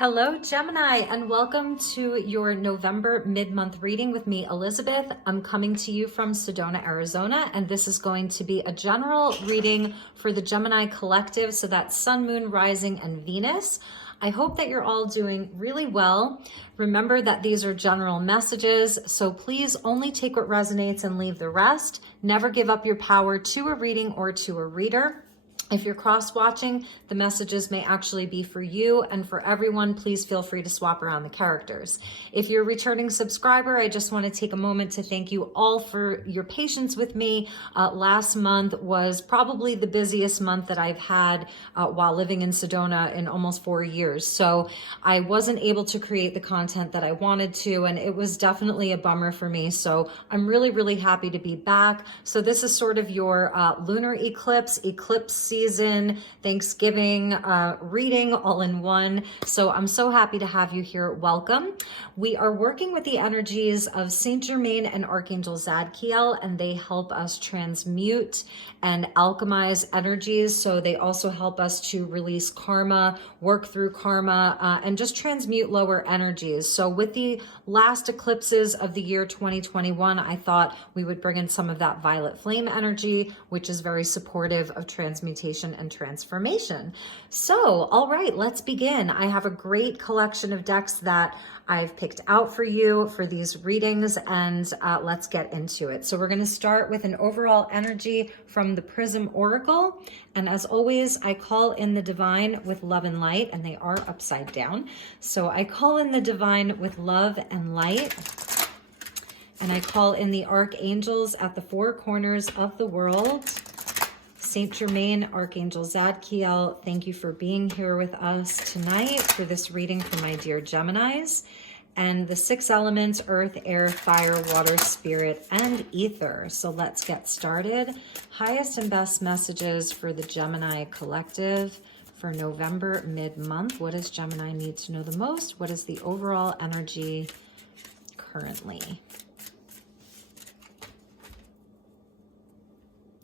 Hello, Gemini, and welcome to your November mid-month reading with me, Elizabeth. I'm coming to you from Sedona, Arizona, and this is going to be a general reading for the Gemini collective. So that's Sun, Moon, Rising, and Venus. I hope that you're all doing really well. Remember that these are general messages, so please only take what resonates and leave the rest. Never give up your power to a reading or to a reader. If you're cross-watching, the messages may actually be for you and for everyone. Please feel free to swap around the characters. If you're a returning subscriber, I just want to take a moment to thank you all for your patience with me. Last month was probably the busiest month that I've had while living in Sedona in almost 4 years. So I wasn't able to create the content that I wanted to, and it was definitely a bummer for me. So I'm really, really happy to be back. So this is sort of your lunar eclipse season, Thanksgiving reading all in one. So I'm so happy to have you here. Welcome. We are working with the energies of Saint Germain and Archangel Zadkiel, and they help us transmute and alchemize energies. So they also help us to release karma, work through karma, and just transmute lower energies. So with the last eclipses of the year 2021, I thought we would bring in some of that violet flame energy, which is very supportive of transmutation and transformation. So, all right, let's begin. I have a great collection of decks that I've picked out for you for these readings, and let's get into it. So we're going to start with an overall energy from the Prism Oracle. And as always, I call in the divine with love and light, and they are upside down. So I call in the divine with love and light. And I call in the archangels at the four corners of the world. Saint Germain, Archangel Zadkiel, thank you for being here with us tonight for this reading for my dear Geminis. And the six elements, earth, air, fire, water, spirit, and ether. So let's get started. Highest and best messages for the Gemini collective for November mid-month. What does Gemini need to know the most? What is the overall energy currently?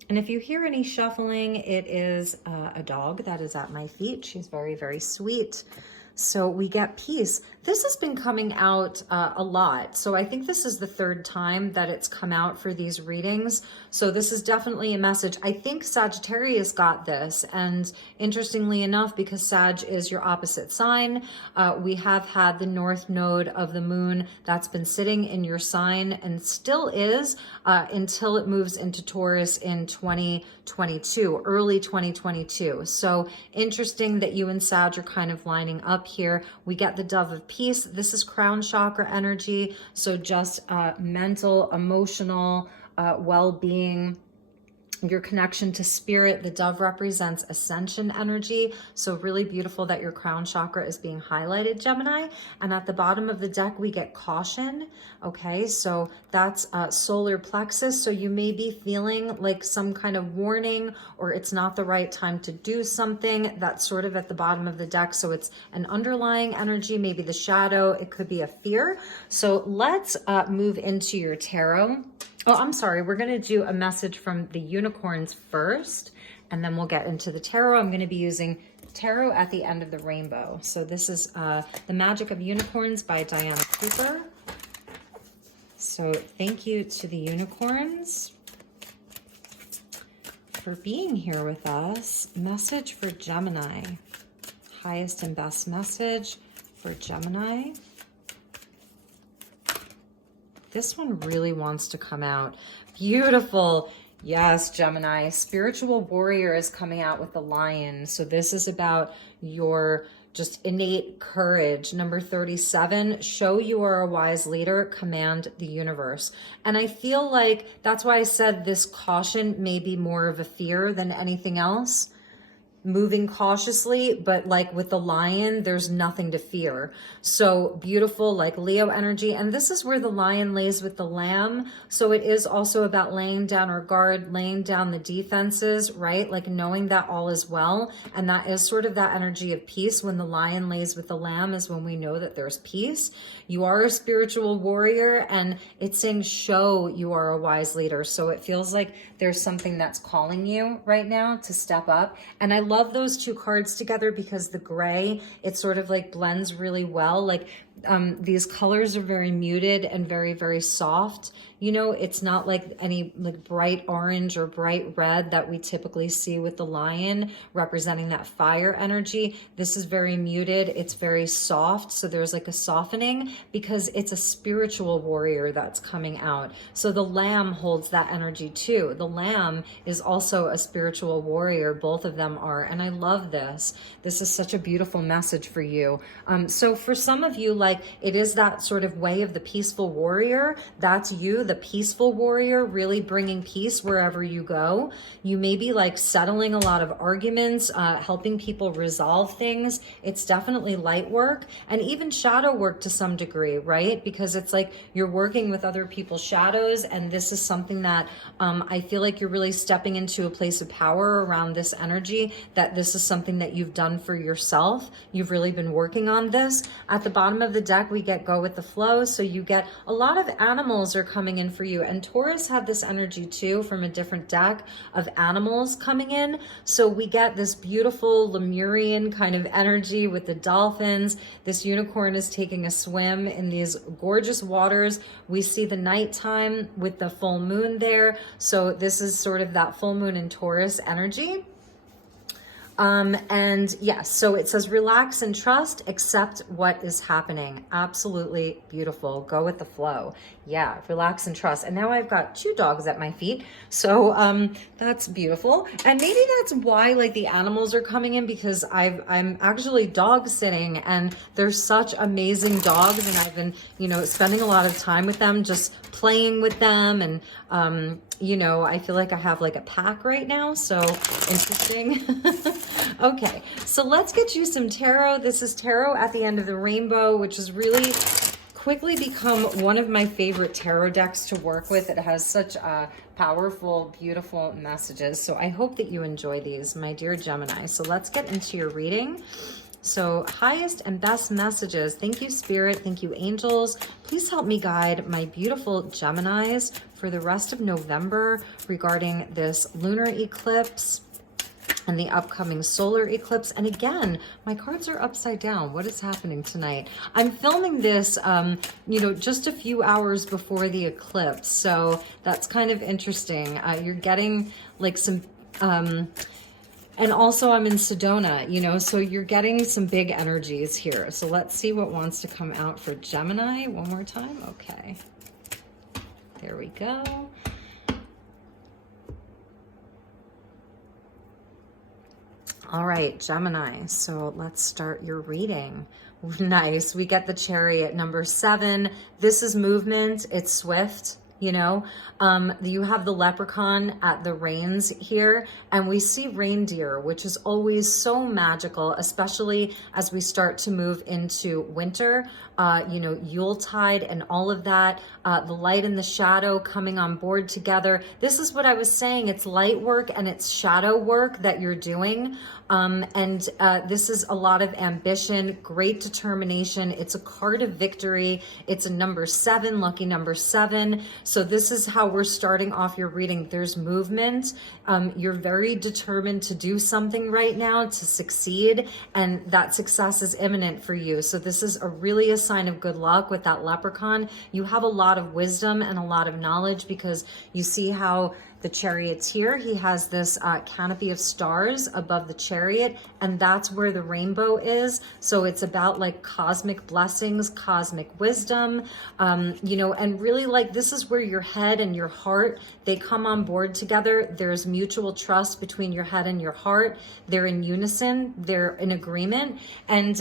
And if you hear any shuffling, it is a dog that is at my feet. She's very, very sweet. So we get peace. This has been coming out a lot. So I think this is the third time that it's come out for these readings. So this is definitely a message. I think Sagittarius got this. And interestingly enough, because Sag is your opposite sign, we have had the north node of the moon that's been sitting in your sign and still is until it moves into Taurus in 2022, early 2022. So interesting that you and Sag are kind of lining up here. We get the dove of peace. This is crown chakra energy. So just mental, emotional well-being, your connection to spirit. The dove represents ascension energy. So really beautiful that your crown chakra is being highlighted, Gemini. And at the bottom of the deck, we get caution. Okay, so that's solar plexus. So you may be feeling like some kind of warning, or it's not the right time to do something. That's sort of at the bottom of the deck. So it's an underlying energy, maybe the shadow. It could be a fear. So let's move into your tarot. Oh, I'm sorry. We're going to do a message from the unicorns first, and then we'll get into the tarot. I'm going to be using tarot at the end of the rainbow. So this is The Magic of Unicorns by Diana Cooper. So thank you to the unicorns for being here with us. Message for Gemini. Highest and best message for Gemini. This one really wants to come out. Beautiful. Yes, Gemini. Spiritual warrior is coming out with the lion. So this is about your just innate courage. Number 37, show you are a wise leader, command the universe. And I feel like that's why I said this caution may be more of a fear than anything else. Moving cautiously, but like with the lion, there's nothing to fear. So beautiful, like Leo energy. And this is where the lion lays with the lamb. So it is also about laying down our guard, laying down the defenses, right? Like knowing that all is well. And that is sort of that energy of peace. When the lion lays with the lamb is when we know that there's peace. You are a spiritual warrior, and it's saying show you are a wise leader. So it feels like there's something that's calling you right now to step up. And I love love those two cards together because the gray, it sort of like blends really well. Like these colors are very muted and very, very soft. You know, it's not like any like bright orange or bright red that we typically see with the lion representing that fire energy. This is very muted. It's very soft. So there's like a softening because it's a spiritual warrior that's coming out. So the lamb holds that energy too. The lamb is also a spiritual warrior. Both of them are. And I love this. This is such a beautiful message for you. So for some of you, like it is that sort of way of the peaceful warrior. That's you, the peaceful warrior, really bringing peace wherever you go. You may be like settling a lot of arguments, helping people resolve things. It's definitely light work and even shadow work to some degree, right? Because it's like you're working with other people's shadows, and this is something that I feel like you're really stepping into a place of power around this energy, that this is something that you've done for yourself. You've really been working on this. At the bottom of the deck, we get go with the flow. So you get a lot of animals are coming in for you. And Taurus had this energy too from a different deck of animals coming in. So we get this beautiful Lemurian kind of energy with the dolphins. This unicorn is taking a swim in these gorgeous waters. We see the nighttime with the full moon there. So this is sort of that full moon in Taurus energy. And yes, so it says relax and trust, accept what is happening. Absolutely beautiful. Go with the flow. Yeah, relax and trust. And now I've got two dogs at my feet. So that's beautiful. And maybe that's why like the animals are coming in, because I'm actually dog sitting and they're such amazing dogs, and I've been, you know, spending a lot of time with them, just playing with them. And you know, I feel like I have like a pack right now. So interesting. Okay, so let's get you some tarot. This is Tarot at the End of the Rainbow, which has really quickly become one of my favorite tarot decks to work with. It has such powerful, beautiful messages. So I hope that you enjoy these, my dear Gemini. So let's get into your reading. So highest and best messages. Thank you, Spirit. Thank you, angels. Please help me guide my beautiful Geminis for the rest of November regarding this lunar eclipse and the upcoming solar eclipse. And again, my cards are upside down. What is happening tonight? I'm filming this, you know, just a few hours before the eclipse. So that's kind of interesting. You're getting like some, and also I'm in Sedona, you know, so you're getting some big energies here. So let's see what wants to come out for Gemini one more time. Okay. There we go. All right, Gemini, so let's start your reading. Nice. We get the Chariot, number 7. This is movement. It's swift. You know, you have the leprechaun at the reins here, and we see reindeer, which is always so magical, especially as we start to move into winter, you know, Yuletide and all of that, the light and the shadow coming on board together. This is what I was saying. It's light work and it's shadow work that you're doing. And this is a lot of ambition, great determination. It's a card of victory. It's a number 7, lucky number 7. So this is how we're starting off your reading. There's movement. You're very determined to do something right now, to succeed, and that success is imminent for you. So this is really a sign of good luck with that leprechaun. You have a lot of wisdom and a lot of knowledge, because you see how the Chariot's here. He has this canopy of stars above the Chariot, and that's where the rainbow is. So it's about like cosmic blessings, cosmic wisdom, you know, and really like this is where your head and your heart, they come on board together. There's mutual trust between your head and your heart. They're in unison. They're in agreement. And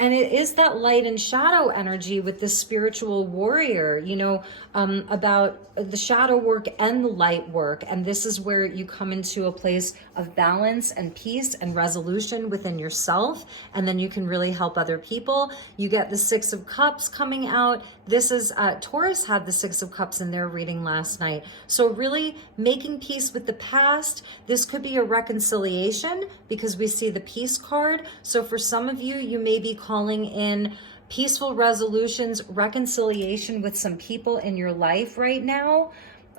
it is that light and shadow energy with the spiritual warrior, you know, about the shadow work and the light work. And this is where you come into a place of balance and peace and resolution within yourself. And then you can really help other people. You get the 6 of Cups coming out. This is, Taurus had the 6 of Cups in their reading last night. So really making peace with the past. This could be a reconciliation because we see the peace card. So for some of you, you may be calling in peaceful resolutions, reconciliation with some people in your life right now.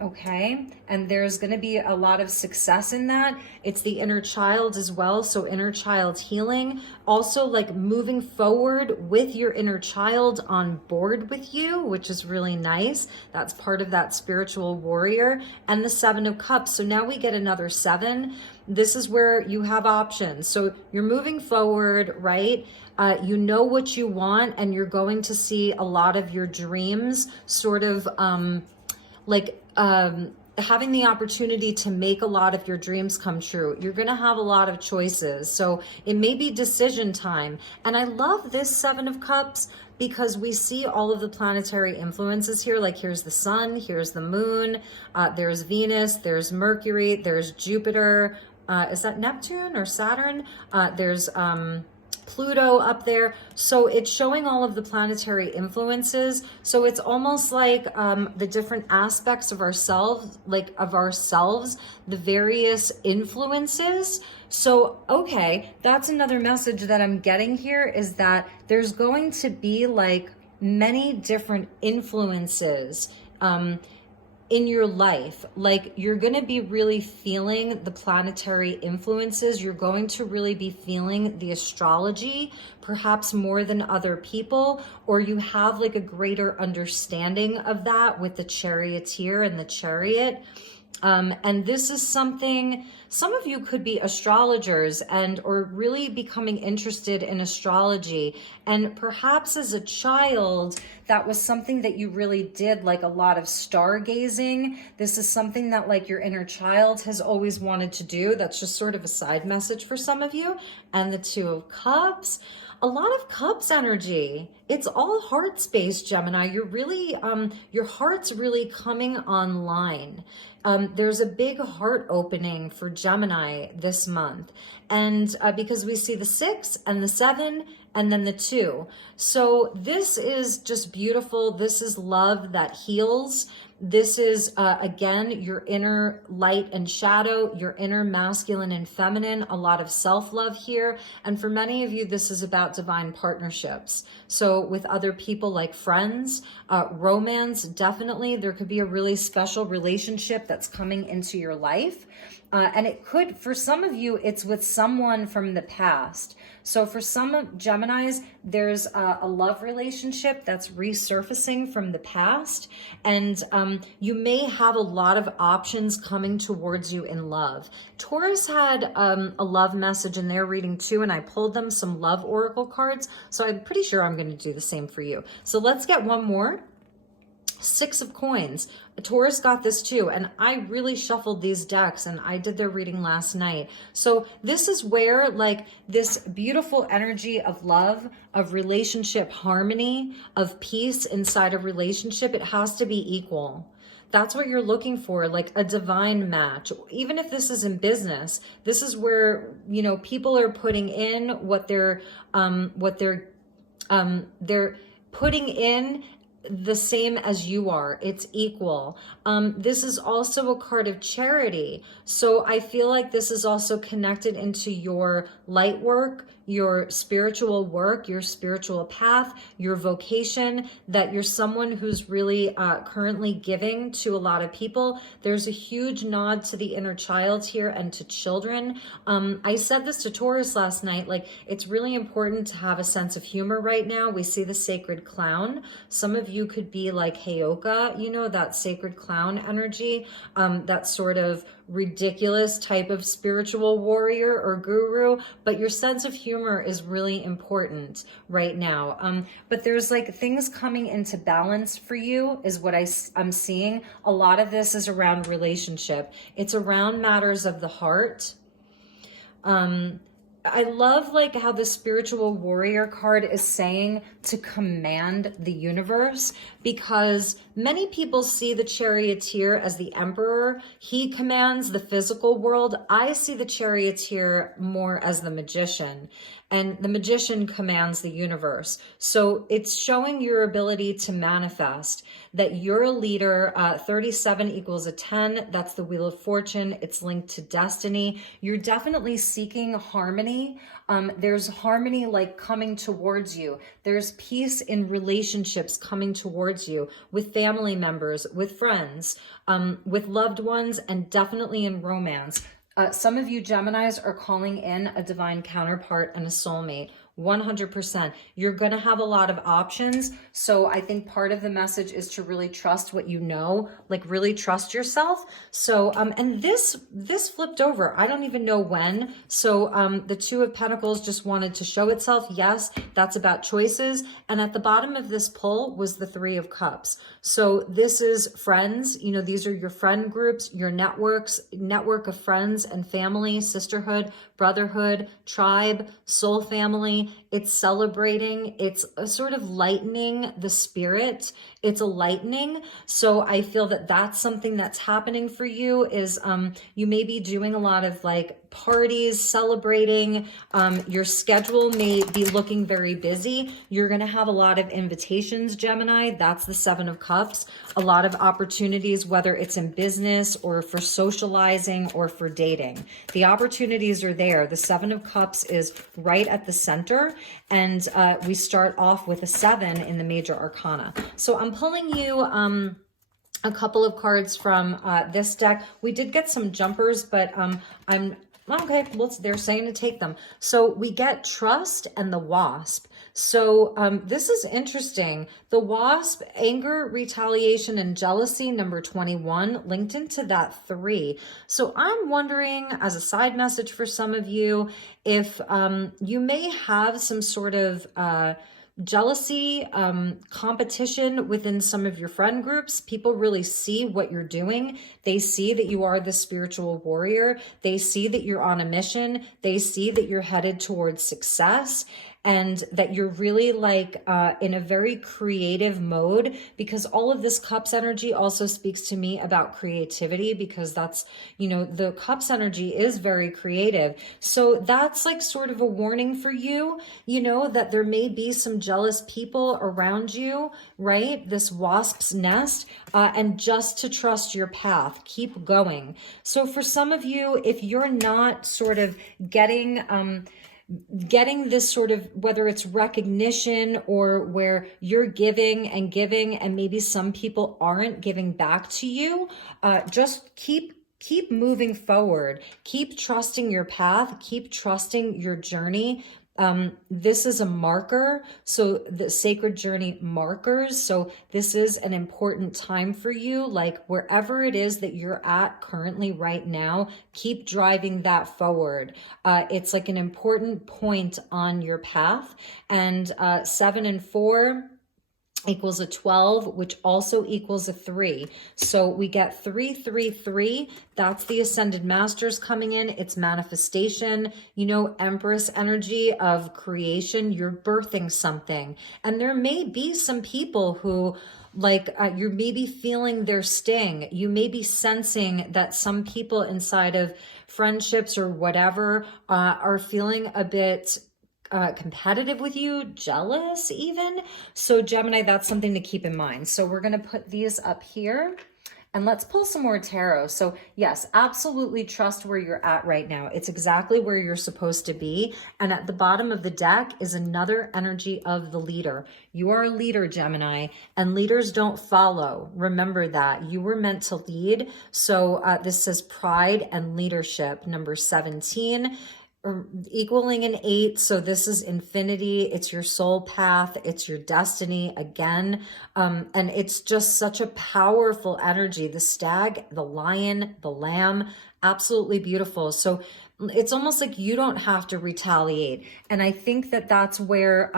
Okay, and there's going to be a lot of success in that. It's the inner child as well, so inner child healing, also like moving forward with your inner child on board with you, which is really nice. That's part of that spiritual warrior. And the 7 of Cups, so now we get another 7. This is where you have options, so you're moving forward, right? You know what you want, and you're going to see a lot of your dreams sort of having the opportunity to make a lot of your dreams come true. You're going to have a lot of choices. So it may be decision time. And I love this 7 of Cups because we see all of the planetary influences here. Like here's the sun, here's the moon, there's Venus, there's Mercury, there's Jupiter. Is that Neptune or Saturn? There's Pluto up there. So it's showing all of the planetary influences. So it's almost like the different aspects of ourselves, the various influences. So, okay, that's another message that I'm getting here, is that there's going to be like many different influences in your life. Like you're going to be really feeling the planetary influences. You're going to really be feeling the astrology, perhaps more than other people, or you have like a greater understanding of that with the charioteer and the chariot. And this is something, some of you could be astrologers and or really becoming interested in astrology. And perhaps as a child, that was something that you really did, like a lot of stargazing. This is something that like your inner child has always wanted to do. That's just sort of a side message for some of you. And the 2 of Cups, a lot of Cups energy. It's all heart space, Gemini. You're really, your heart's really coming online. There's a big heart opening for Gemini this month. And because we see the 6 and the 7 and then the 2. So this is just beautiful. This is love that heals. This is, again, your inner light and shadow, your inner masculine and feminine, a lot of self-love here. And for many of you, this is about divine partnerships. So with other people like friends, romance, definitely, there could be a really special relationship that's coming into your life. And it could, for some of you, it's with someone from the past. So for some Geminis, there's a love relationship that's resurfacing from the past. And you may have a lot of options coming towards you in love. Taurus had a love message in their reading too, and I pulled them some love oracle cards. So I'm pretty sure I'm going to do the same for you. So let's get one more. 6 of Coins. Taurus got this too, and I really shuffled these decks and I did their reading last night. So this is where like this beautiful energy of love, of relationship harmony, of peace inside a relationship, it has to be equal. That's what you're looking for, like a divine match. Even if this is in business, this is where, you know, people are putting in what they're putting in the same as you are. It's equal. This is also a card of charity. So I feel like this is also connected into your light work, your spiritual work, your spiritual path, your vocation, that you're someone who's really currently giving to a lot of people. There's a huge nod to the inner child here and to children. I said this to Taurus last night, like it's really important to have a sense of humor right now. We see the sacred clown. Some of you could be like Heyoka, you know, that sacred clown energy, that sort of ridiculous type of spiritual warrior or guru, but your sense of humor is really important right now. But there's like things coming into balance for you is what I'm seeing. A lot of this is around relationship. It's around matters of the heart. I love like how the spiritual warrior card is saying to command the universe, because many people see the charioteer as the emperor. He commands the physical world. I see the charioteer more as the magician, and the magician commands the universe. So it's showing your ability to manifest. that you're a leader. 37 equals a 10. That's the Wheel of Fortune. It's linked to destiny. You're definitely seeking harmony. There's harmony like coming towards you. There's peace in relationships coming towards you with family members, with friends, with loved ones, and definitely in romance. Some of you Geminis are calling in a divine counterpart and a soulmate. 100%. You're going to have a lot of options. So I think part of the message is to really trust what you know, like really trust yourself. So, and this flipped over. I don't even know when. So, the Two of Pentacles just wanted to show itself. Yes, that's about choices. And at the bottom of this pull was the Three of Cups. So this is friends. You know, these are your friend groups, your network of friends and family, sisterhood, brotherhood, tribe, soul family. It's celebrating. It's a sort of lightening the spirit. It's a lightening. So I feel that that's something that's happening for you is you may be doing a lot of like parties, celebrating. Your schedule may be looking very busy. You're going to have a lot of invitations, Gemini. That's the Seven of Cups. A lot of opportunities, whether it's in business or for socializing or for dating. The opportunities are there. The Seven of Cups is right at the center. And we start off with a 7 in the major arcana. So I'm pulling you a couple of cards from this deck. We did get some jumpers, but okay, well, they're saying to take them. So we get Trust and the Wasp. So this is interesting. The Wasp, anger, retaliation, and jealousy, number 21, linked into that 3. So I'm wondering, as a side message for some of you, if you may have some sort of jealousy, competition within some of your friend groups. People really see what you're doing. They see that you are the spiritual warrior. They see that you're on a mission. They see that you're headed towards success, and that you're really like in a very creative mode, because all of this Cups energy also speaks to me about creativity, because that's, you know, the Cups energy is very creative. So that's like sort of a warning for you, you know, that there may be some jealous people around you, right? This wasp's nest, and just to trust your path, keep going. So for some of you, if you're not sort of getting this sort of, whether it's recognition or where you're giving and maybe some people aren't giving back to you, just keep moving forward. Keep trusting your path. Keep trusting your journey. This is a marker. So the sacred journey markers. So this is an important time for you. Like wherever it is that you're at currently right now, keep driving that forward. It's like an important point on your path. And 7 and 4 equals a 12, which also equals a 3. So we get 3, 3, 3. That's the Ascended Masters coming in. It's manifestation, you know, Empress energy of creation. You're birthing something. And there may be some people who like you're maybe feeling their sting. You may be sensing that some people inside of friendships or whatever are feeling a bit competitive with you, jealous even. So Gemini, that's something to keep in mind. So we're going to put these up here and let's pull some more tarot. So yes, absolutely trust where you're at right now. It's exactly where you're supposed to be. And at the bottom of the deck is another energy of the leader. You are a leader, Gemini, and leaders don't follow. Remember that. You were meant to lead. So this says pride and leadership, number 17. Equaling an 8. So this is infinity. It's your soul path. It's your destiny again. And it's just such a powerful energy. The stag, the lion, the lamb, absolutely beautiful. So it's almost like you don't have to retaliate. And I think that that's where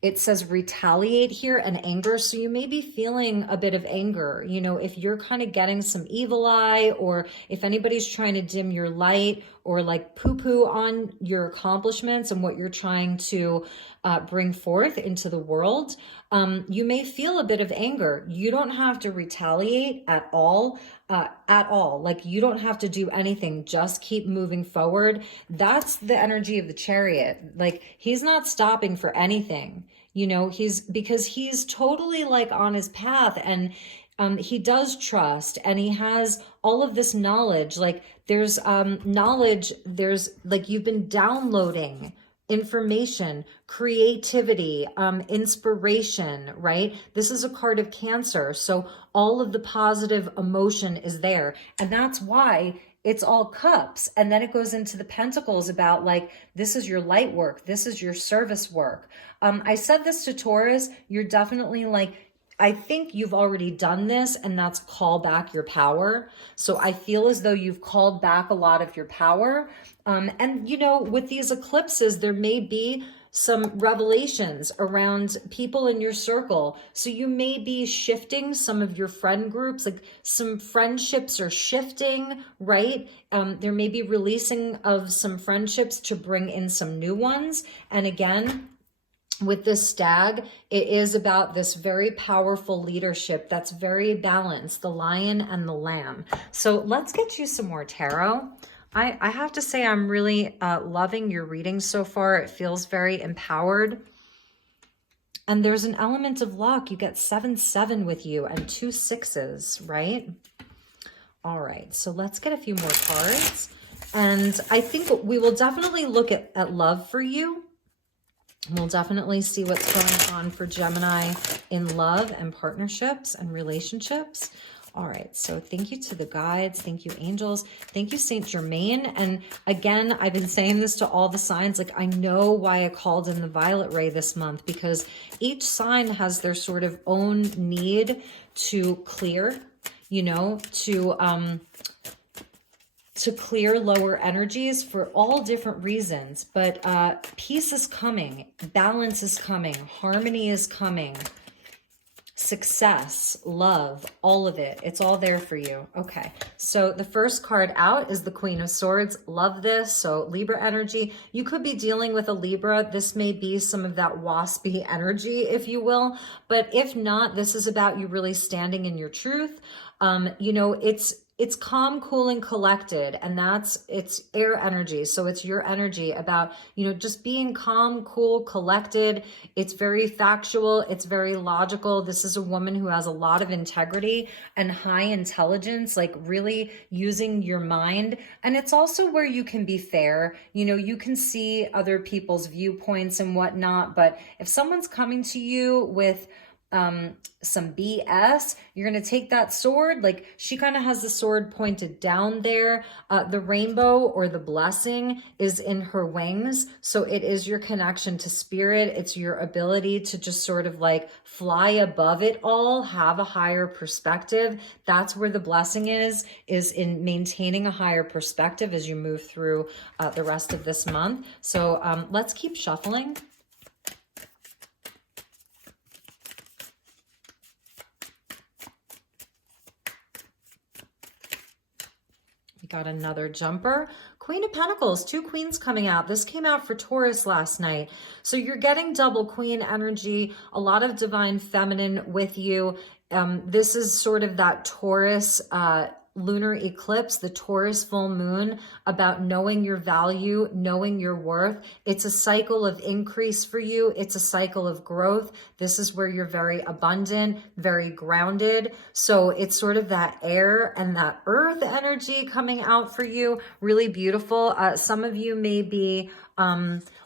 it says retaliate here and anger. So you may be feeling a bit of anger, you know, if you're kind of getting some evil eye, or if anybody's trying to dim your light or like poo-poo on your accomplishments and what you're trying to bring forth into the world, you may feel a bit of anger. You don't have to retaliate at all. Like you don't have to do anything. Just keep moving forward. That's the energy of the Chariot. Like he's not stopping for anything. You know, because he's totally like on his path, and he does trust, and he has all of this knowledge. Like there's knowledge, there's like you've been downloading information, creativity, inspiration, right? This is a card of Cancer. So all of the positive emotion is there. And that's why it's all cups. And then it goes into the pentacles about like, this is your light work. This is your service work. I said this to Taurus, you're definitely like, I think you've already done this, and that's call back your power. So I feel as though you've called back a lot of your power. And, you know, with these eclipses, there may be some revelations around people in your circle. So you may be shifting some of your friend groups, like some friendships are shifting, right? There may be releasing of some friendships to bring in some new ones. And again, with this stag, it is about this very powerful leadership that's very balanced, the lion and the lamb. So let's get you some more tarot. I have to say I'm really loving your reading so far. It feels very empowered. And there's an element of luck. You get 7-7 with you and 2 6s, right? All right, so let's get a few more cards. And I think we will definitely look at love for you. We'll definitely see what's going on for Gemini in love and partnerships and relationships. All right, so thank you to the guides. Thank you, angels. Thank you, Saint Germain. And again, I've been saying this to all the signs. Like, I know why I called in the Violet Ray this month, because each sign has their sort of own need to clear, you know, to clear lower energies for all different reasons. But peace is coming, balance is coming, harmony is coming, success, love, all of it. It's all there for you. Okay, so the first card out is the Queen of Swords. Love this. So Libra energy. You could be dealing with a Libra. This may be some of that waspy energy, if you will. But if not, this is about you really standing in your truth. You know, it's calm, cool, and collected, and it's air energy. So it's your energy about, you know, just being calm, cool, collected. It's very factual. It's very logical. This is a woman who has a lot of integrity and high intelligence, like really using your mind. And it's also where you can be fair. You know, you can see other people's viewpoints and whatnot, but if someone's coming to you with some BS, you're going to take that sword. Like, she kind of has the sword pointed down there. The rainbow or the blessing is in her wings. So it is your connection to spirit. It's your ability to just sort of like fly above it all, have a higher perspective. That's where the blessing is in maintaining a higher perspective as you move through the rest of this month. So let's keep shuffling. Got another jumper. Queen of Pentacles, 2 queens coming out. This came out for Taurus last night. So you're getting double queen energy, a lot of divine feminine with you. This is sort of that Taurus lunar eclipse, the Taurus full moon, about knowing your value, knowing your worth. It's a cycle of increase for you. It's a cycle of growth. This is where you're very abundant, very grounded. So it's sort of that air and that earth energy coming out for you. Really beautiful. Some of you may be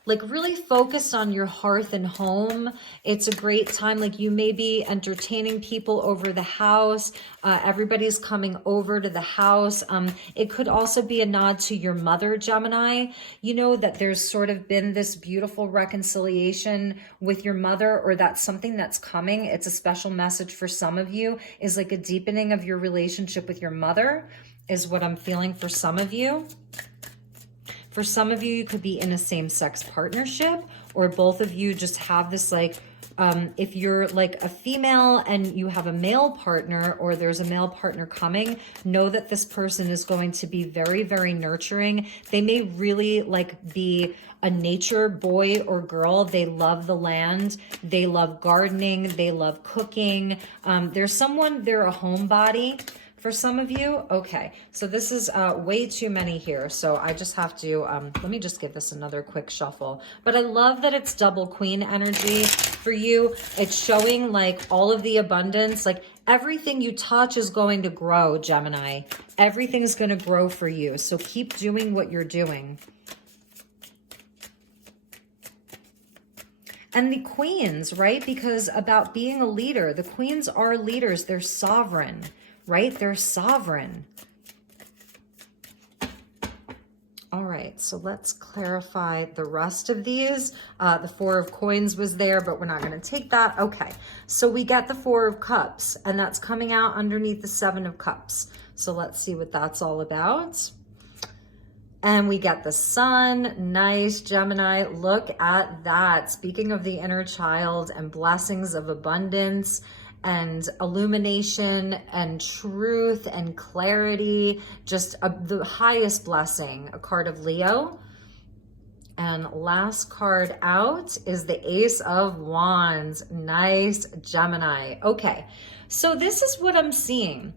like really focused on your hearth and home. It's a great time. Like, you may be entertaining people over the house. Everybody's coming over to the house. It could also be a nod to your mother, Gemini. You know that there's sort of been this beautiful reconciliation with your mother, or that's something that's coming. It's a special message for some of you, is like a deepening of your relationship with your mother is what I'm feeling for some of you. For some of you, you could be in a same-sex partnership, or both of you just have this like, if you're like a female and you have a male partner, or there's a male partner coming, know that this person is going to be very, very nurturing. They may really like be a nature boy or girl. They love the land. They love gardening. They love cooking. They're a homebody. for some of you? Okay, so this is way too many here. So I just have to, let me just give this another quick shuffle. But I love that it's double queen energy for you. It's showing like all of the abundance, like everything you touch is going to grow, Gemini. Everything's going to grow for you. So keep doing what you're doing. And the queens, right? Because about being a leader, the queens are leaders. They're sovereign, right? They're sovereign. All right, so let's clarify the rest of these. The Four of Coins was there, but we're not going to take that. Okay, so we get the Four of Cups, and that's coming out underneath the Seven of Cups. So let's see what that's all about. And we get the Sun. Nice, Gemini. Look at that. Speaking of the inner child and blessings of abundance and illumination and truth and clarity, just the highest blessing, a card of Leo. And last card out is the Ace of Wands. Nice, Gemini. Okay, so this is what I'm seeing.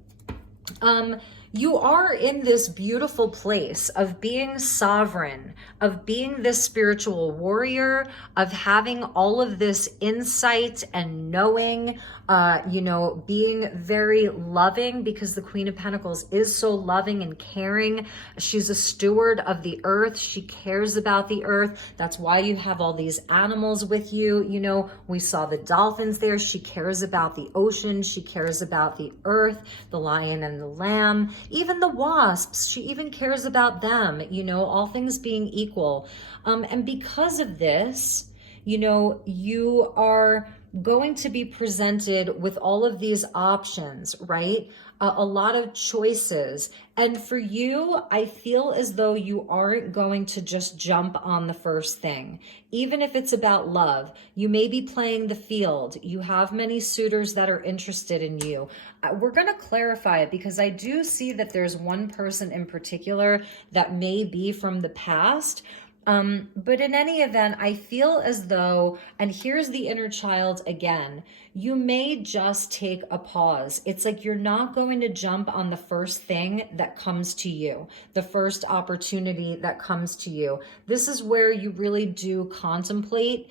You are in this beautiful place of being sovereign, of being this spiritual warrior, of having all of this insight and knowing, you know, being very loving, because the Queen of Pentacles is so loving and caring. She's a steward of the earth. She cares about the earth. That's why you have all these animals with you. You know, we saw the dolphins there. She cares about the ocean. She cares about the earth, the lion and the lamb. Even the wasps, she even cares about them, you know, all things being equal. And because of this, you know, you are going to be presented with all of these options, right? A lot of choices. And for you, I feel as though you aren't going to just jump on the first thing. Even if it's about love, you may be playing the field. You have many suitors that are interested in you. We're going to clarify it because I do see that there's one person in particular that may be from the past. But in any event, I feel as though, and here's the inner child again, you may just take a pause. It's like you're not going to jump on the first thing that comes to you, the first opportunity that comes to you. This is where you really do contemplate,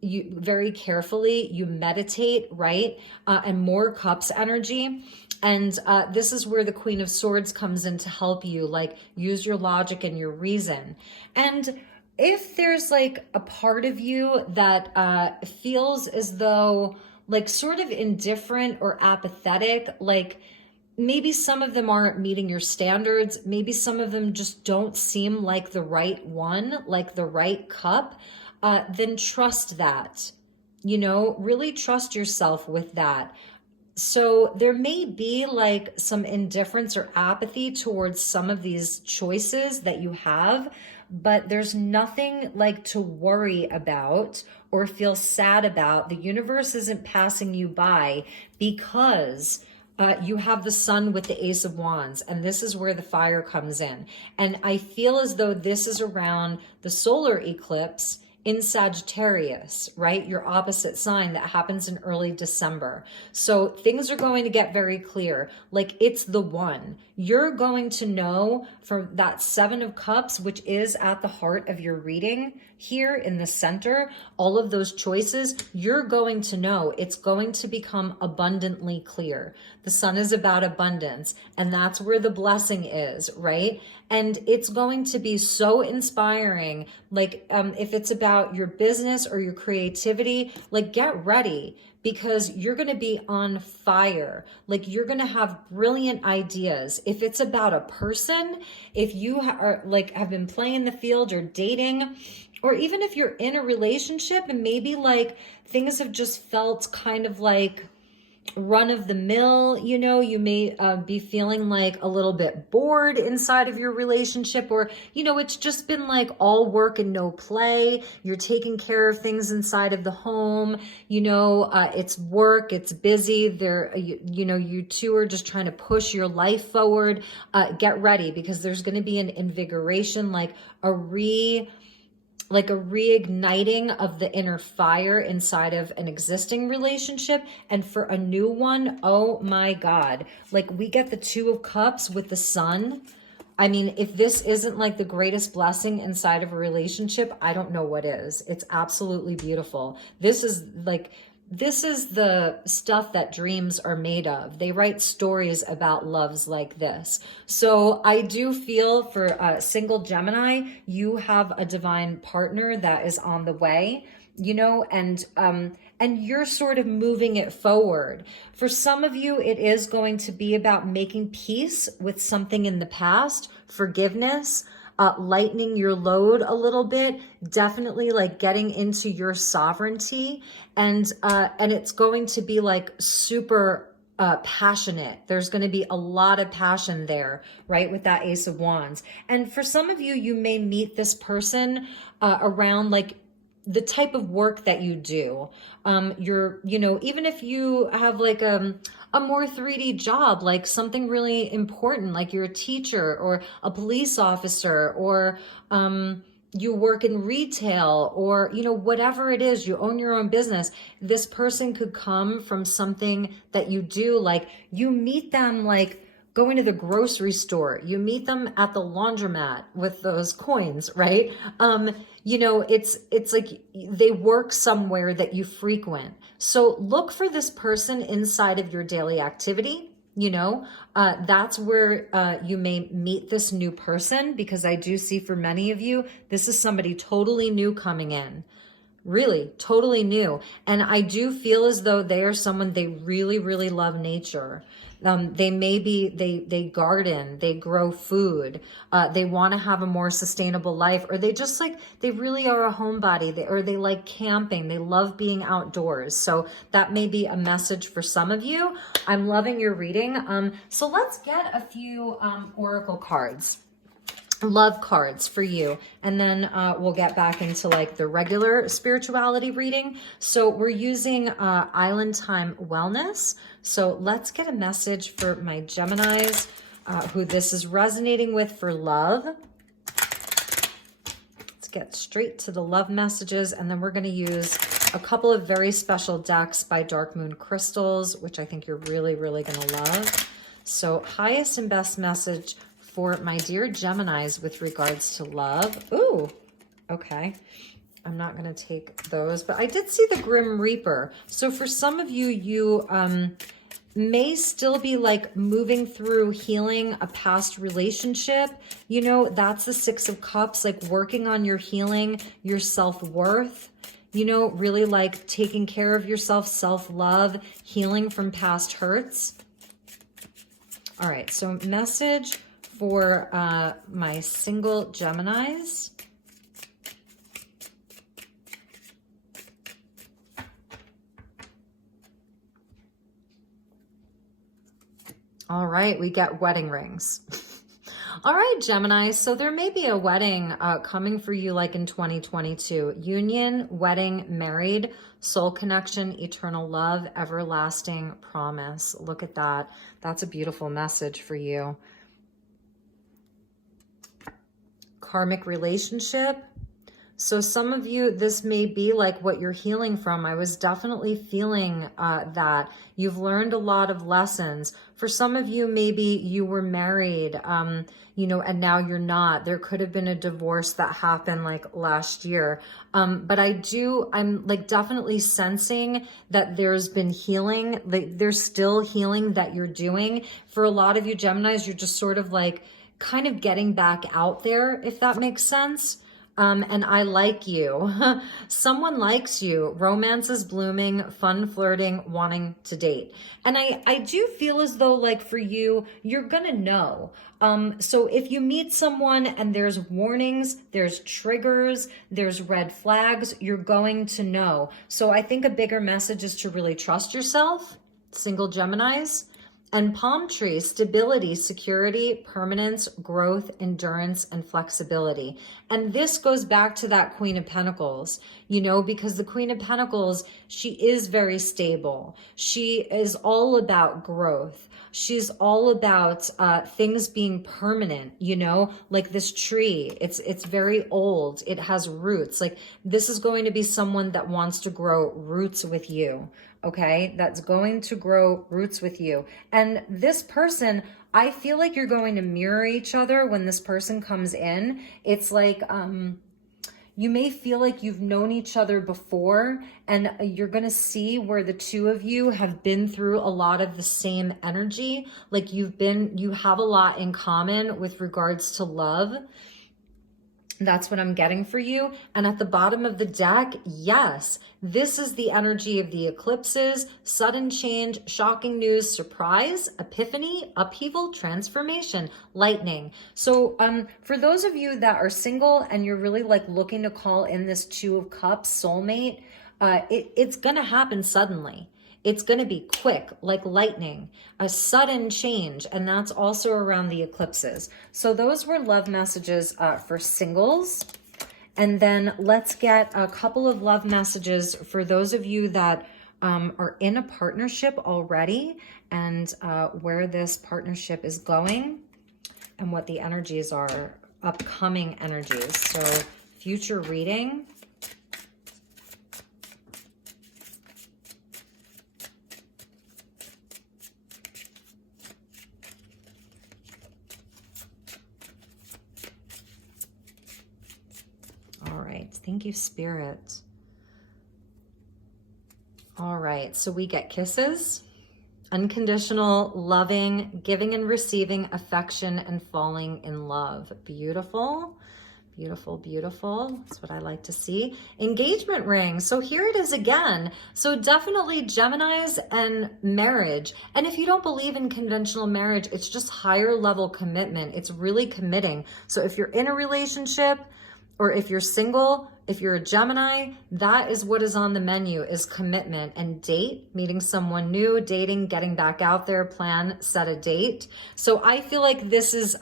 you very carefully, you meditate, right? And more cups energy. And this is where the Queen of Swords comes in to help you, like use your logic and your reason. And if there's like a part of you that feels as though like sort of indifferent or apathetic, like maybe some of them aren't meeting your standards, maybe some of them just don't seem like the right one, like the right cup, then trust that, you know, really trust yourself with that. So there may be like some indifference or apathy towards some of these choices that you have, but there's nothing like to worry about or feel sad about. The universe isn't passing you by because you have the Sun with the Ace of Wands, and this is where the fire comes in. And I feel as though this is around the solar eclipse in Sagittarius, right? Your opposite sign that happens in early December. So things are going to get very clear. Like it's the one. You're going to know from that Seven of Cups, which is at the heart of your reading here in the center, all of those choices, you're going to know. It's going to become abundantly clear. The Sun is about abundance, and that's where the blessing is, right? And it's going to be so inspiring. Like if it's about your business or your creativity, like get ready, because you're going to be on fire. Like you're going to have brilliant ideas. If it's about a person, if you are like have been playing the field or dating, or even if you're in a relationship and maybe like things have just felt kind of like run of the mill, you know, you may be feeling like a little bit bored inside of your relationship, or, you know, it's just been like all work and no play. You're taking care of things inside of the home, you know, it's work, it's busy. You know, you two are just trying to push your life forward. Get ready, because there's going to be an invigoration, like a like a reigniting of the inner fire inside of an existing relationship. And for a new one, oh my God, like we get the Two of Cups with the Sun. I mean, if this isn't like the greatest blessing inside of a relationship, I don't know what is. It's absolutely beautiful. This is the stuff that dreams are made of. They write stories about loves like this. So I do feel for single Gemini, you have a divine partner that is on the way, you know, and you're sort of moving it forward. For some of you, it is going to be about making peace with something in the past, forgiveness, lightening your load a little bit, definitely like getting into your sovereignty. And it's going to be like super passionate. There's going to be a lot of passion there, right? With that Ace of Wands. And for some of you, you may meet this person around like the type of work that you do. You know, even if you have like a more 3D job, like something really important, like you're a teacher or a police officer, or you work in retail, or, you know, whatever it is, you own your own business. This person could come from something that you do. Like you meet them like going to the grocery store, you meet them at the laundromat with those coins, right? You know, it's like they work somewhere that you frequent. So look for this person inside of your daily activity. You know, that's where you may meet this new person, because I do see for many of you, this is somebody totally new coming in. Really, totally new. And I do feel as though they are someone, they really, really love nature. They may be, they garden, they grow food, they want to have a more sustainable life, or they just like, they really are a homebody, or they like camping, they love being outdoors. So that may be a message for some of you. I'm loving your reading. So let's get a few oracle cards. Love cards for you, and then we'll get back into like the regular spirituality reading. So we're using Island Time Wellness. So let's get a message for my Geminis who this is resonating with for love. Let's get straight to the love messages, and then we're going to use a couple of very special decks by Dark Moon Crystals, which I think you're really, really going to love. So highest and best message for my dear Geminis with regards to love. Ooh, okay. I'm not going to take those, but I did see the Grim Reaper. So for some of you, you may still be like moving through healing a past relationship. You know, that's the Six of Cups, like working on your healing, your self-worth, you know, really like taking care of yourself, self-love, healing from past hurts. All right, so message for my single Geminis. All right, we got wedding rings. All right, Gemini, so there may be a wedding coming for you like in 2022. Union, wedding, married, soul connection, eternal love, everlasting promise. Look at that. That's a beautiful message for you. Karmic relationship. So some of you, this may be like what you're healing from. I was definitely feeling that. You've learned a lot of lessons. For some of you, maybe you were married, you know, and now you're not. There could have been a divorce that happened like last year. But I'm like definitely sensing that there's been healing. Like there's still healing that you're doing. For a lot of you Geminis, you're just sort of like kind of getting back out there, if that makes sense. And I like you. Someone likes you. Romance is blooming, fun flirting, wanting to date. And I do feel as though like for you, you're gonna know. So if you meet someone and there's warnings, there's triggers, there's red flags, you're going to know. So I think a bigger message is to really trust yourself, single Geminis, And palm tree, stability, security, permanence, growth, endurance, and flexibility. And this goes back to that Queen of Pentacles, you know, because the Queen of Pentacles, she is very stable. She is all about growth. She's all about things being permanent, you know, like this tree. It's very old. It has roots. Like, this is going to be someone that wants to grow roots with you. Okay, that's going to grow roots with you. And this person, I feel like you're going to mirror each other when this person comes in. It's like, you may feel like you've known each other before, and you're going to see where the two of you have been through a lot of the same energy. Like, you have a lot in common with regards to love. That's what I'm getting for you. And at the bottom of the deck, yes, this is the energy of the eclipses: sudden change, shocking news, surprise, epiphany, upheaval, transformation, lightning. So for those of you that are single and you're really like looking to call in this Two of Cups soulmate, it's going to happen suddenly. It's going to be quick, like lightning, a sudden change. And that's also around the eclipses. So those were love messages for singles. And then let's get a couple of love messages for those of you that are in a partnership already, and where this partnership is going and what the energies are, upcoming energies. So future reading. Thank you, Spirit. All right, so we get kisses, unconditional, loving, giving and receiving affection, and falling in love. Beautiful, beautiful, beautiful. That's what I like to see. Engagement ring. So here it is again. So definitely Geminis and marriage. And if you don't believe in conventional marriage, it's just higher level commitment. It's really committing. So if you're in a relationship, or if you're single, if you're a Gemini, that is what is on the menu, is commitment and date, meeting someone new, dating, getting back out there, plan, set a date. So I feel like this is,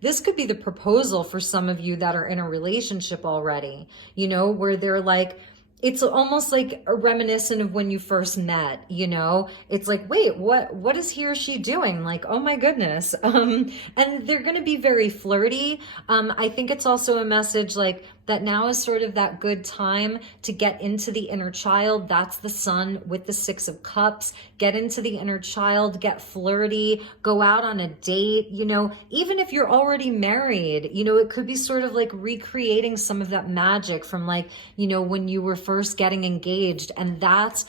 this could be the proposal for some of you that are in a relationship already, you know, where they're like, it's almost like a reminiscent of when you first met, you know? It's like, wait, what is he or she doing? Like, oh my goodness. And they're going to be very flirty. I think it's also a message like that now is sort of that good time to get into the inner child. That's the Sun with the Six of Cups. Get into the inner child, get flirty, go out on a date, you know, even if you're already married, you know, it could be sort of like recreating some of that magic from like, you know, when you were first getting engaged. And that's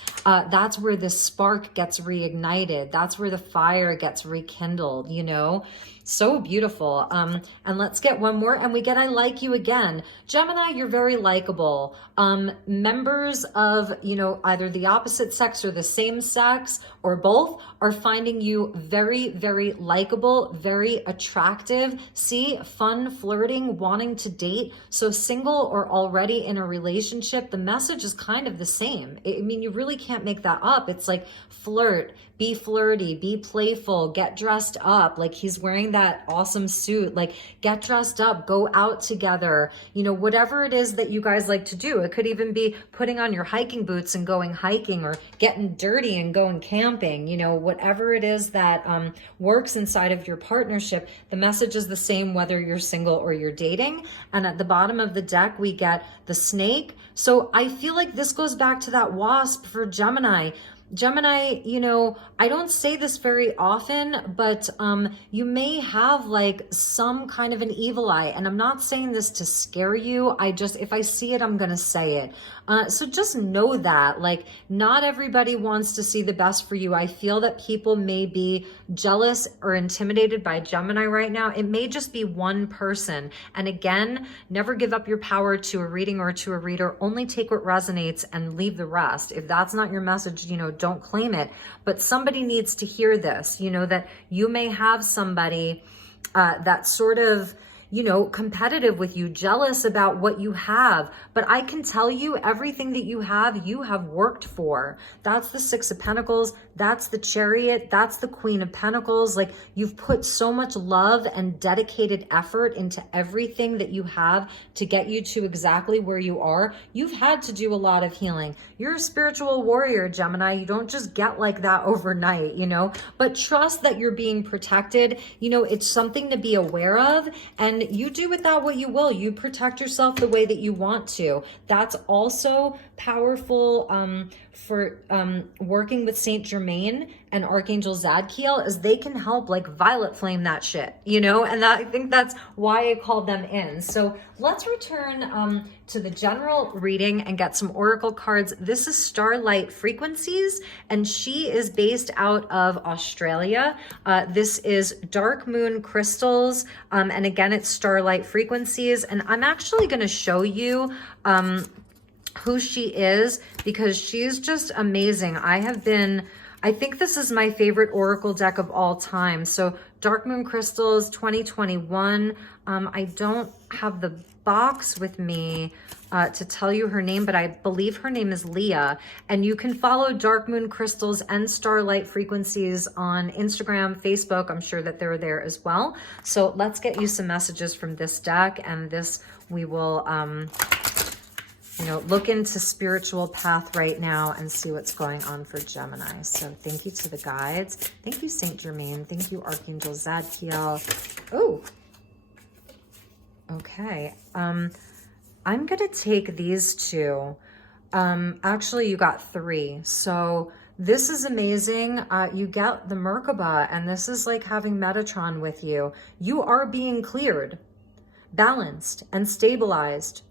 where the spark gets reignited. That's where the fire gets rekindled, you know? So beautiful. And let's get one more, and we get I like you again. Gemini, you're very likable. Members of, you know, either the opposite sex or the same sex or both are finding you very, very likable, very attractive. See, fun, flirting, wanting to date. So single or already in a relationship, the message is kind of the same. I mean, you really can't make that up. It's like flirt, be flirty, be playful, get dressed up. Like he's wearing that awesome suit, like get dressed up, go out together, you know, whatever it is that you guys like to do. It could even be putting on your hiking boots and going hiking, or getting dirty and going camping, you know, whatever it is that works inside of your partnership. The message is the same whether you're single or you're dating. And at the bottom of the deck, we get the snake. So I feel like this goes back to that wasp for Gemini. Gemini, you know, I don't say this very often, but you may have like some kind of an evil eye. And I'm not saying this to scare you. If I see it, I'm going to say it. So just know that, like, not everybody wants to see the best for you. I feel that people may be jealous or intimidated by Gemini right now. It may just be one person. And again, never give up your power to a reading or to a reader. Only take what resonates and leave the rest. If that's not your message, you know, don't claim it. But somebody needs to hear this, you know, that you may have somebody that sort of, competitive with you, jealous about what you have. But I can tell you, everything that you have worked for. That's the Six of Pentacles. That's the Chariot. That's the Queen of Pentacles. Like, you've put so much love and dedicated effort into everything that you have to get you to exactly where you are. You've had to do a lot of healing. You're a spiritual warrior, Gemini. You don't just get like that overnight, but trust that you're being protected. It's something to be aware of, and you do with that what you will. You protect yourself the way that you want to. That's also powerful for working with Saint Germain and Archangel Zadkiel, as they can help like violet flame that shit, and I think that's why I called them in. So let's return to the general reading and get some oracle cards. This is Starlight Frequencies, and she is based out of Australia. This is Dark Moon Crystals, and again, it's Starlight Frequencies, and I'm actually going to show you who she is, because she's just amazing. I think this is my favorite oracle deck of all time. So Dark Moon Crystals 2021. I don't have the box with me to tell you her name, but I believe her name is Leah. And you can follow Dark Moon Crystals and Starlight Frequencies on Instagram, Facebook. I'm sure that they're there as well. So let's get you some messages from this deck, and this we will look into spiritual path right now and see what's going on for Gemini. So thank you to the guides. Thank you, Saint Germain. Thank you, Archangel Zadkiel. Oh, okay. I'm going to take these two. Actually, you got three. So this is amazing. You get the Merkaba, and this is like having Metatron with you. You are being cleared, balanced, and stabilized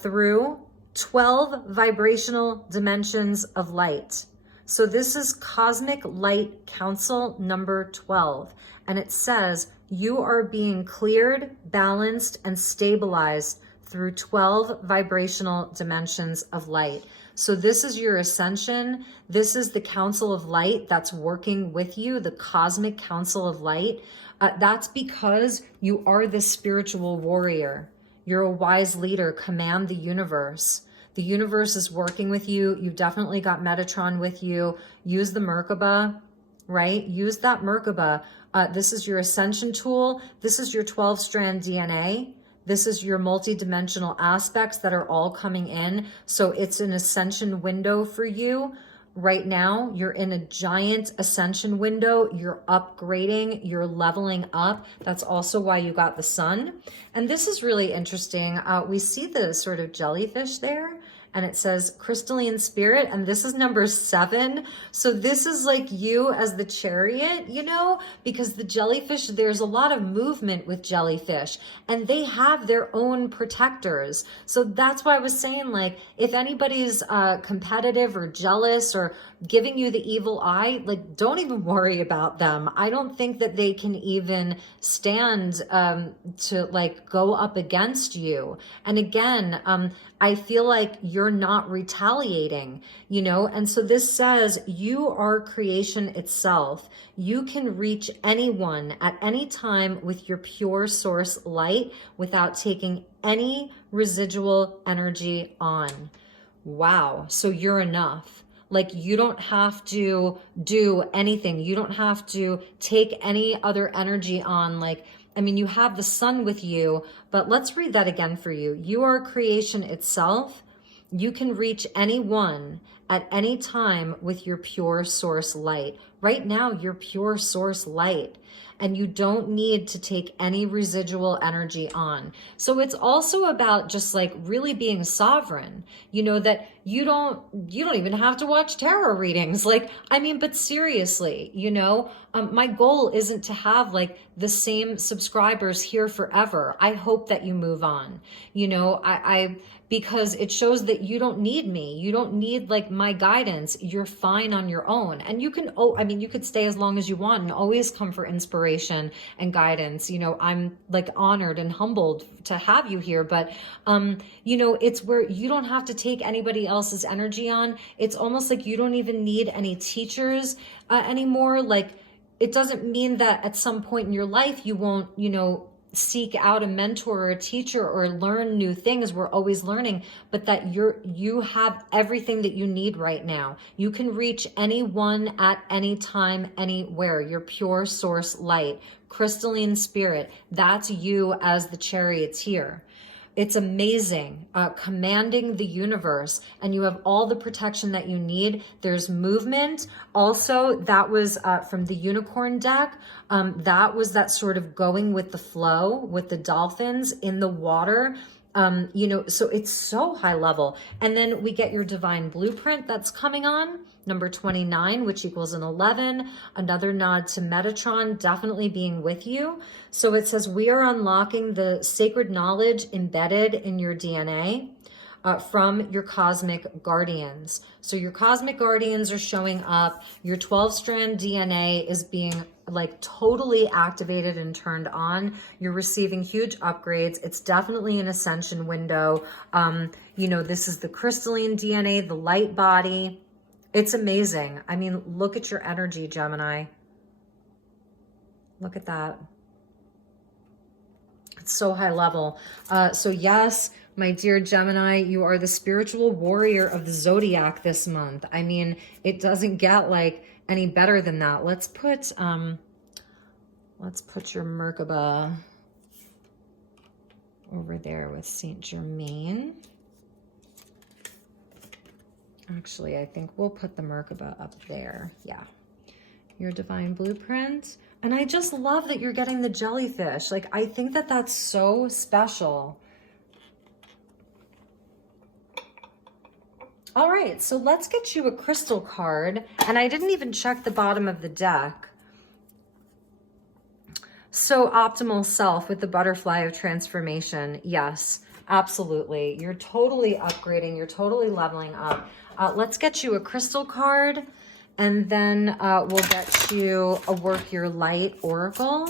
through 12 vibrational dimensions of light. So this is Cosmic Light Council number 12. And it says you are being cleared, balanced, and stabilized through 12 vibrational dimensions of light. So this is your ascension. This is the Council of Light that's working with you, the Cosmic Council of Light. That's because you are the spiritual warrior. You're a wise leader. Command the universe. The universe is working with you. You've definitely got Metatron with you. Use the Merkaba, right? Use that Merkaba. This is your ascension tool. This is your 12-strand DNA. This is your multi-dimensional aspects that are all coming in. So it's an ascension window for you. Right now, you're in a giant ascension window. You're upgrading, you're leveling up. That's also why you got the sun. And this is really interesting. We see the sort of jellyfish there, and it says crystalline spirit, and this is number 7. So this is like you as the chariot, because the jellyfish, there's a lot of movement with jellyfish, and they have their own protectors. So that's why I was saying, like, if anybody's competitive or jealous or giving you the evil eye, like, don't even worry about them. I don't think that they can even stand to like go up against you. And again, I feel like you're not retaliating, and so this says you are creation itself. You can reach anyone at any time with your pure source light without taking any residual energy on. Wow. So you're enough. Like, you don't have to do anything. You don't have to take any other energy on. Like, you have the sun with you, but let's read that again for you. You are creation itself. You can reach anyone at any time with your pure source light. Right now, you're pure source light, and you don't need to take any residual energy on. So it's also about just like really being sovereign, that you don't even have to watch tarot readings. Like, but seriously, my goal isn't to have like the same subscribers here forever. I hope that you move on, because it shows that you don't need me. You don't need like my guidance. You're fine on your own. And you can, you could stay as long as you want and always come for inspiration and guidance. I'm like honored and humbled to have you here, but, it's where you don't have to take anybody else's energy on. It's almost like you don't even need any teachers anymore. Like, it doesn't mean that at some point in your life you won't, seek out a mentor or a teacher or learn new things. We're always learning, but that you have everything that you need right now. You can reach anyone at any time, anywhere. Your pure source light, crystalline spirit. That's you as the charioteer. It's amazing, commanding the universe, and you have all the protection that you need. There's movement. Also, that was from the unicorn deck. That was that sort of going with the flow with the dolphins in the water. You know, so it's so high level. And then we get your divine blueprint that's coming on, number 29, which equals an 11, another nod to Metatron definitely being with you. So it says, we are unlocking the sacred knowledge embedded in your DNA from your cosmic guardians. So your cosmic guardians are showing up. Your 12-strand DNA is being like totally activated and turned on. You're receiving huge upgrades. It's definitely an ascension window. You know, this is the crystalline DNA, the light body. It's amazing. I mean, look at your energy, Gemini. Look at that. It's so high level. So yes, my dear Gemini, you are the spiritual warrior of the zodiac this month. I mean, it doesn't get like any better than that. Let's put your Merkaba over there with Saint Germain. Actually, I think we'll put the Merkaba up there. Yeah. Your divine blueprint. And I just love that you're getting the jellyfish. Like, I think that that's so special. All right, so let's get you a crystal card. And I didn't even check the bottom of the deck. So optimal self with the butterfly of transformation. Yes, absolutely. You're totally upgrading. You're totally leveling up. Let's get you a crystal card, and then we'll get you a Work Your Light oracle.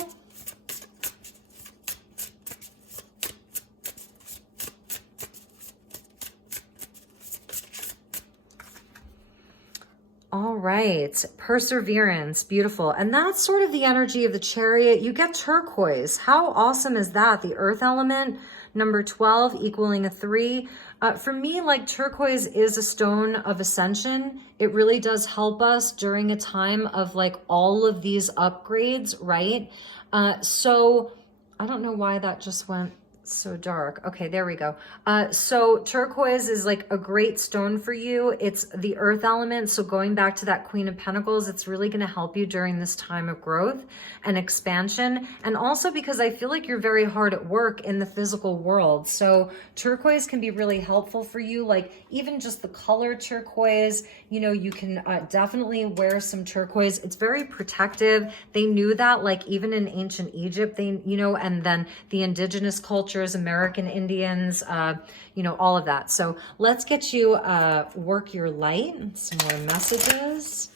All right, perseverance, beautiful. And that's sort of the energy of the Chariot. You get turquoise. How awesome is that? The earth element, number 12, equaling a 3. For me, like, turquoise is a stone of ascension. It really does help us during a time of like all of these upgrades, right? So I don't know why that just went so dark. Okay, there we go. So turquoise is like a great stone for you. It's the earth element. So going back to that Queen of Pentacles, it's really going to help you during this time of growth and expansion. And also because I feel like you're very hard at work in the physical world. So turquoise can be really helpful for you. Like even just the color turquoise, you know, you can definitely wear some turquoise. It's very protective. They knew that, like even in ancient Egypt, they, you know, and then the indigenous cultures, American Indians, you know, all of that. So let's get you Work Your Light. Some more messages.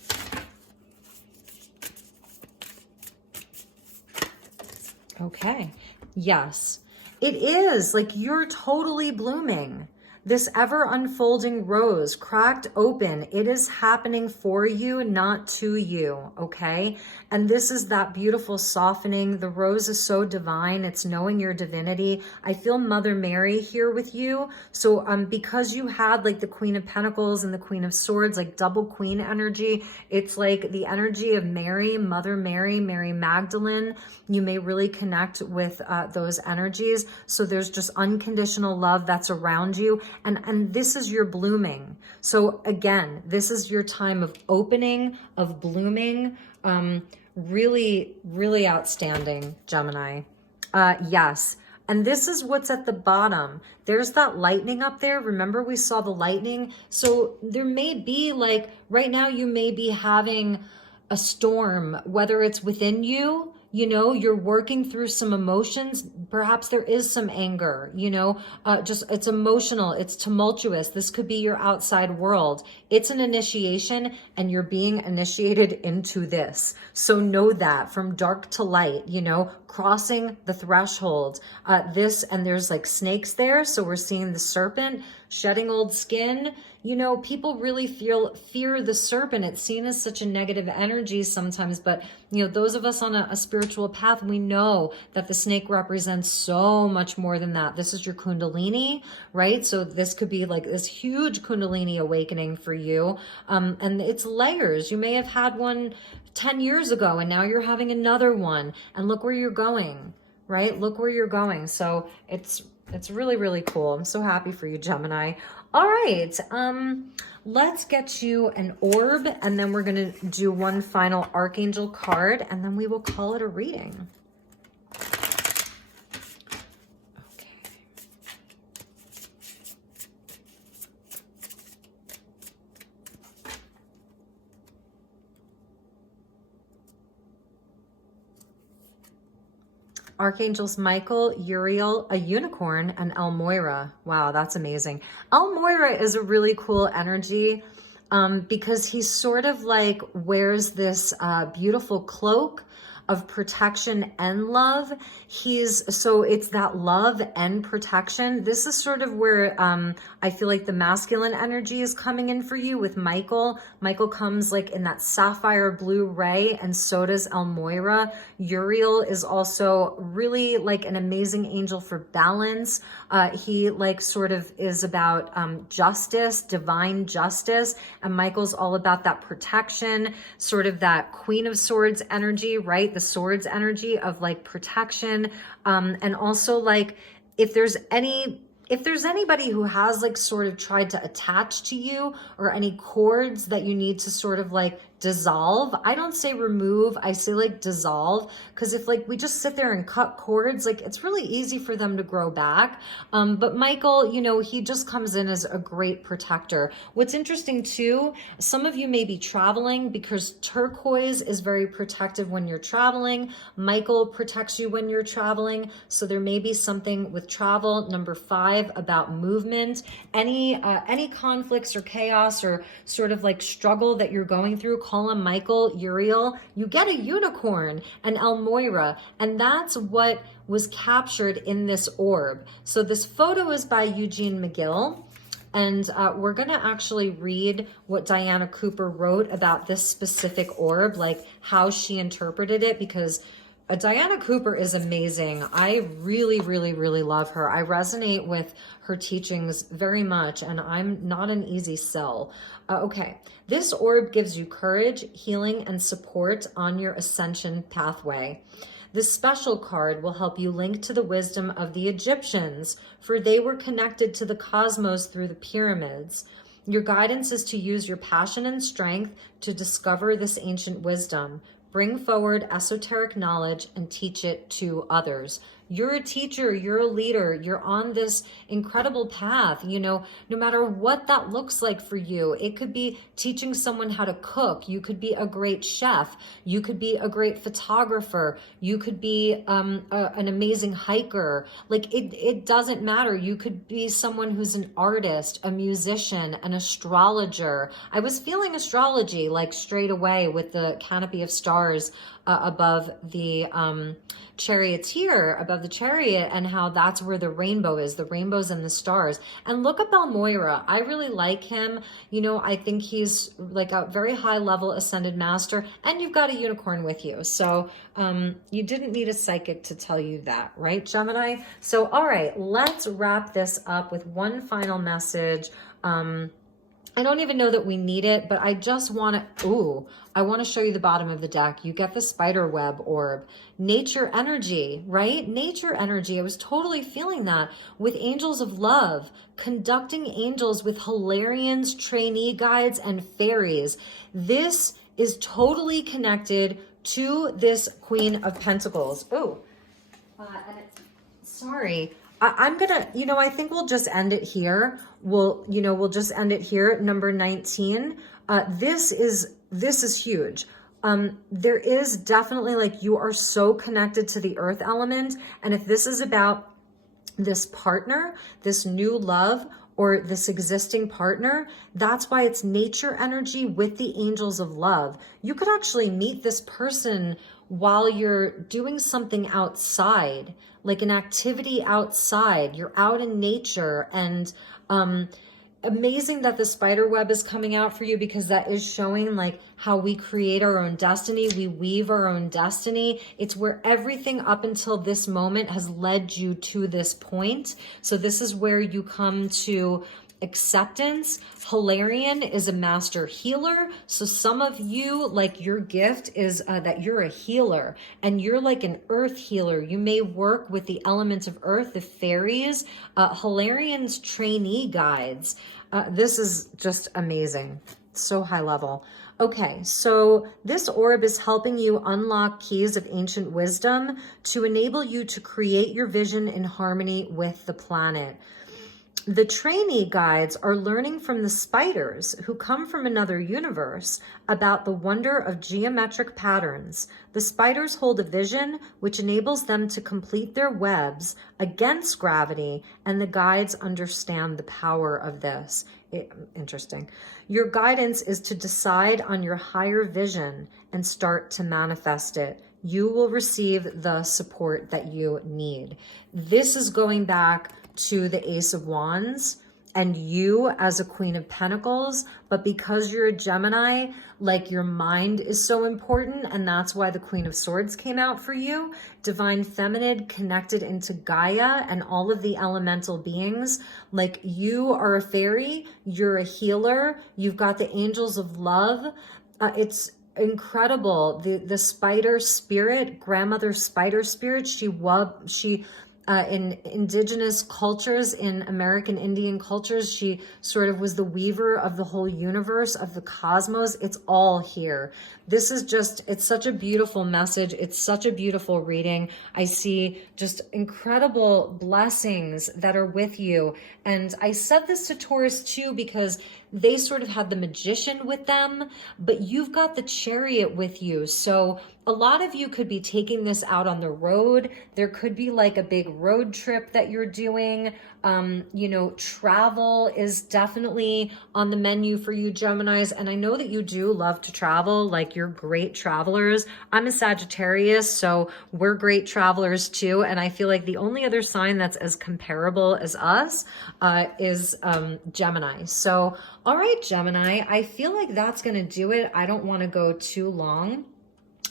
Okay. Yes, it is like you're totally blooming. This ever unfolding rose cracked open. It is happening for you, not to you. Okay. And this is that beautiful softening. The rose is so divine. It's knowing your divinity. I feel Mother Mary here with you. So because you had like the Queen of Pentacles and the Queen of Swords, like double queen energy, it's like the energy of Mary, Mother Mary, Mary Magdalene. You may really connect with those energies. So there's just unconditional love that's around you. And this is your blooming. So again, this is your time of opening, of blooming. Really, really outstanding, Gemini. Yes. And this is what's at the bottom. There's that lightning up there. Remember we saw the lightning. So there may be like, right now you may be having a storm, whether it's within you, you know, you're working through some emotions. Perhaps there is some anger, you know, just it's emotional, it's tumultuous. This could be your outside world. It's an initiation and you're being initiated into this. So know that from dark to light, you know, crossing the threshold. And there's like snakes there. So we're seeing the serpent shedding old skin. You know, people really fear the serpent. It's seen as such a negative energy sometimes, but you know, those of us on a spiritual path, we know that the snake represents so much more than that. This is your Kundalini, right? So this could be like this huge Kundalini awakening for you. And it's layers. You may have had one 10 years ago and now you're having another one, and look where you're going, right? Look where you're going. So it's really, really cool. I'm so happy for you, Gemini. All right, let's get you an orb, and then we're gonna do one final archangel card, and then we will call it a reading. Archangels Michael, Uriel, a unicorn, and Elmoira. Wow, that's amazing. Elmoira is a really cool energy because he sort of like wears this beautiful cloak of protection and love. So it's that love and protection. This is sort of where I feel like the masculine energy is coming in for you with Michael. Michael comes like in that sapphire blue ray, and so does Elmoira. Uriel is also really like an amazing angel for balance. He like sort of is about justice, divine justice, and Michael's all about that protection, sort of that Queen of Swords energy, right? The swords energy of like protection. And also like if there's anybody who has like sort of tried to attach to you, or any cords that you need to sort of like dissolve. I don't say remove, I say like dissolve, because if like we just sit there and cut cords, like it's really easy for them to grow back. But Michael, you know, he just comes in as a great protector. What's interesting too, some of you may be traveling, because turquoise is very protective when you're traveling. Michael protects you when you're traveling. So there may be something with travel. Number 5, about movement. Any conflicts or chaos or sort of like struggle that you're going through, call him Michael, Uriel. You get a unicorn and Elmoira, and that's what was captured in this orb. So this photo is by Eugene McGill, and we're gonna actually read what Diana Cooper wrote about this specific orb, like how she interpreted it, because Diana Cooper is amazing. I really, really, really love her. I resonate with her teachings very much, and I'm not an easy sell. Okay, this orb gives you courage, healing, and support on your ascension pathway. This special card will help you link to the wisdom of the Egyptians, for they were connected to the cosmos through the pyramids. Your guidance is to use your passion and strength to discover this ancient wisdom. Bring forward esoteric knowledge and teach it to others. You're a teacher, you're a leader, you're on this incredible path, you know, no matter what that looks like for you. It could be teaching someone how to cook. You could be a great chef. You could be a great photographer. You could be an amazing hiker. Like it doesn't matter. You could be someone who's an artist, a musician, an astrologer. I was feeling astrology like straight away with the canopy of stars above the charioteer, above the chariot, and how that's where the rainbow is, the rainbows and the stars. And look up Elmoira. I really like him. You know, I think he's like a very high level ascended master, and you've got a unicorn with you. So you didn't need a psychic to tell you that, right, Gemini? So, all right, let's wrap this up with one final message. I don't even know that we need it, but I just want to, I want to show you the bottom of the deck. You get the spider web orb. Nature energy, right? Nature energy. I was totally feeling that with angels of love, conducting angels with Hilarians, trainee guides, and fairies. This is totally connected to this Queen of Pentacles. Sorry. I'm gonna, you know, I think we'll just end it here. We'll just end it here. Number 19. This is huge. There is definitely like, you are so connected to the earth element. And if this is about this partner, this new love, or this existing partner, that's why it's nature energy with the angels of love. You could actually meet this person while you're doing something outside, like an activity outside, you're out in nature. And amazing that the spider web is coming out for you, because that is showing like how we create our own destiny. We weave our own destiny. It's where everything up until this moment has led you to this point. So this is where you come to acceptance. Hilarion is a master healer. So some of you, like your gift is that you're a healer, and you're like an earth healer. You may work with the elements of earth, the fairies, Hilarion's trainee guides. This is just amazing. So high level. Okay, so this orb is helping you unlock keys of ancient wisdom to enable you to create your vision in harmony with the planet. The trainee guides are learning from the spiders who come from another universe about the wonder of geometric patterns. The spiders hold a vision which enables them to complete their webs against gravity, and the guides understand the power of this. Interesting. Your guidance is to decide on your higher vision and start to manifest it. You will receive the support that you need. This is going back to the Ace of Wands and you as a Queen of Pentacles, but because you're a Gemini, like your mind is so important, and that's why the Queen of Swords came out for you. Divine Feminine connected into Gaia and all of the elemental beings. Like you are a fairy, you're a healer, you've got the angels of love. It's incredible. The spider spirit, grandmother spider spirit, she in indigenous cultures, in American Indian cultures, she sort of was the weaver of the whole universe, of the cosmos. It's all here. This is just, it's such a beautiful message. It's such a beautiful reading. I see just incredible blessings that are with you. And I said this to Taurus too, because they sort of had the Magician with them, but you've got the Chariot with you. So a lot of you could be taking this out on the road. There could be like a big road trip that you're doing. You know, travel is definitely on the menu for you, Geminis. And I know that you do love to travel, like you're great travelers. I'm a Sagittarius, so we're great travelers too. And I feel like the only other sign that's as comparable as us is Gemini. So, all right, Gemini, I feel like that's going to do it. I don't want to go too long.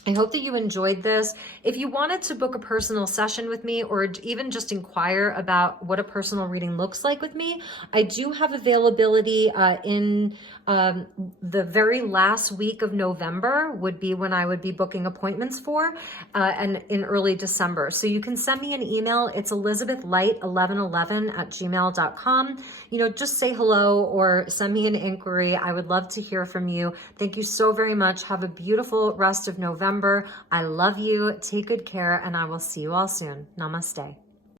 I hope that you enjoyed this. If you wanted to book a personal session with me, or even just inquire about what a personal reading looks like with me, I do have availability in the very last week of November would be when I would be booking appointments for, and in early December. So you can send me an email. It's elizabethlight1111@gmail.com. You know, just say hello or send me an inquiry. I would love to hear from you. Thank you so very much. Have a beautiful rest of November. I love you. Take good care, and I will see you all soon. Namaste.